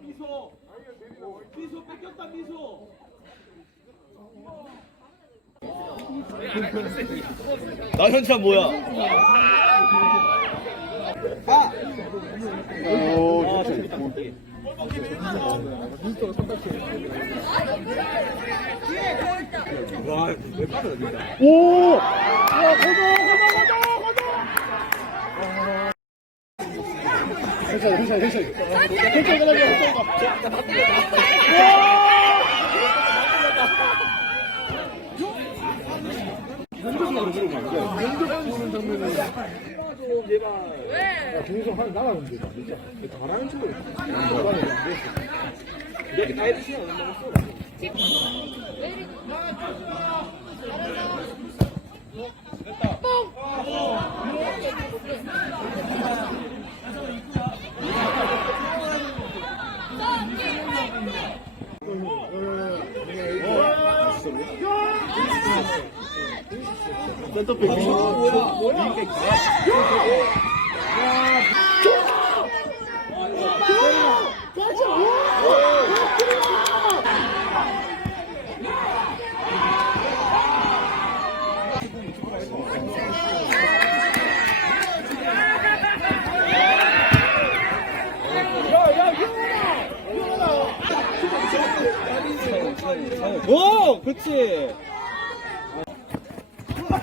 미소 미소 뺏겼다 미소 나 현차 뭐야? 오, 진짜? 오! 야, 가자, 가자, 가자, 가자! 괜찮아, 괜찮아, 괜찮아. 괜찮아, 괜찮아, 괜찮아. 면접으로 들어오면 안 돼. 면접 보는 장면은. 야, 동성 하나 나가면 돼, 진짜. 잘하는. 나가면 안 돼. 이렇게 나이를 시간 안 남았어. 센터백. 오, 그렇지.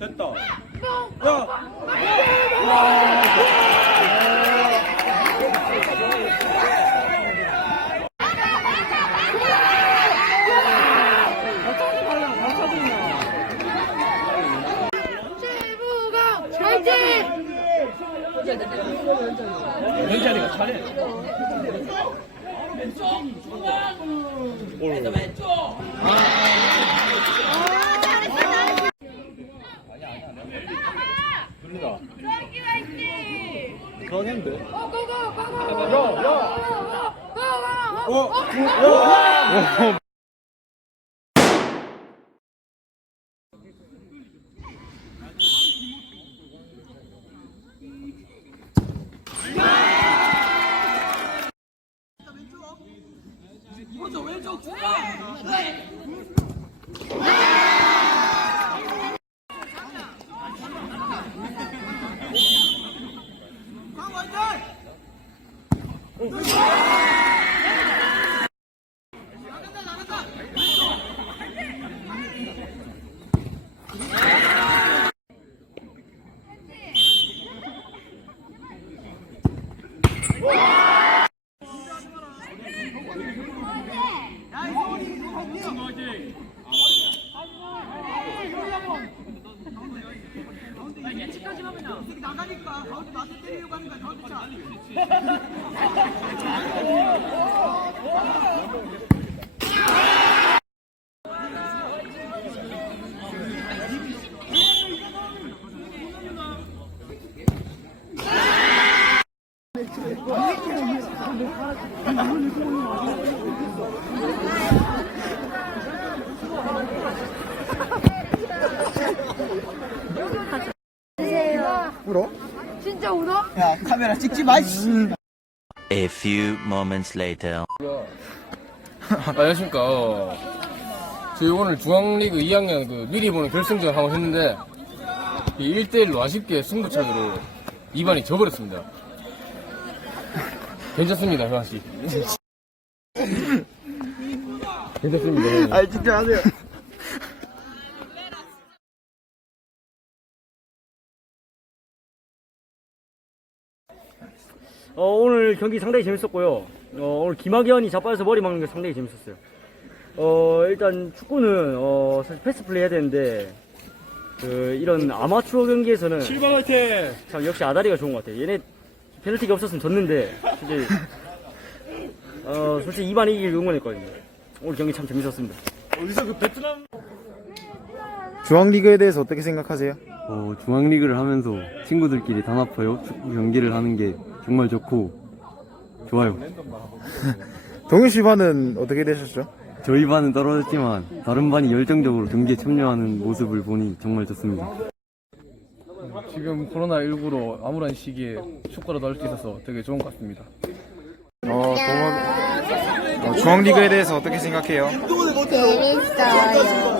됐다. 야. 최부강 화이팅! 현찬이가 잘해. 그러겠는데. 고고고 고고 야, 야. 고고 어, 야. 울어? 진짜 울어? 야, 카메라 찍지 마. 씨. A few moments later. 안녕하십니까. 어, 저희 오늘 중앙리그 2학년 그 미리 보는 결승전 하고 했는데, 이 1대1로 아쉽게 승부차기로 2반이 져버렸습니다. 괜찮습니다, 형아씨. 괜찮습니다. 아, 진짜 하세요. 어, 오늘 경기 상당히 재밌었고요. 어, 오늘 김학현이 자빠져서 머리 막는 게 상당히 재밌었어요. 어, 일단 축구는 어, 사실 패스 플레이 해야 되는데 그 이런 아마추어 경기에서는 7번 화이팅! 참 역시 아다리가 좋은 것 같아요. 얘네 페널티가 없었으면 졌는데 솔직히 어 솔직히 2반 이길 응원했거든요. 오늘 경기 참 재밌었습니다. 어디서 그 베트남 중앙리그에 대해서 어떻게 생각하세요? 어, 중앙리그를 하면서 친구들끼리 단합하여 축구 경기를 하는 게 정말 좋고 좋아요. 동현 씨 반은 어떻게 되셨죠? 저희 반은 떨어졌지만 다른 반이 열정적으로 경기에 참여하는 모습을 보니 정말 좋습니다. 지금 코로나19로 아무런 시기에 축구라도 할 수 있어서 되게 좋은 것 같습니다. 어, 동원, 어, 중앙리그에 대해서 어떻게 생각해요? 재밌어요.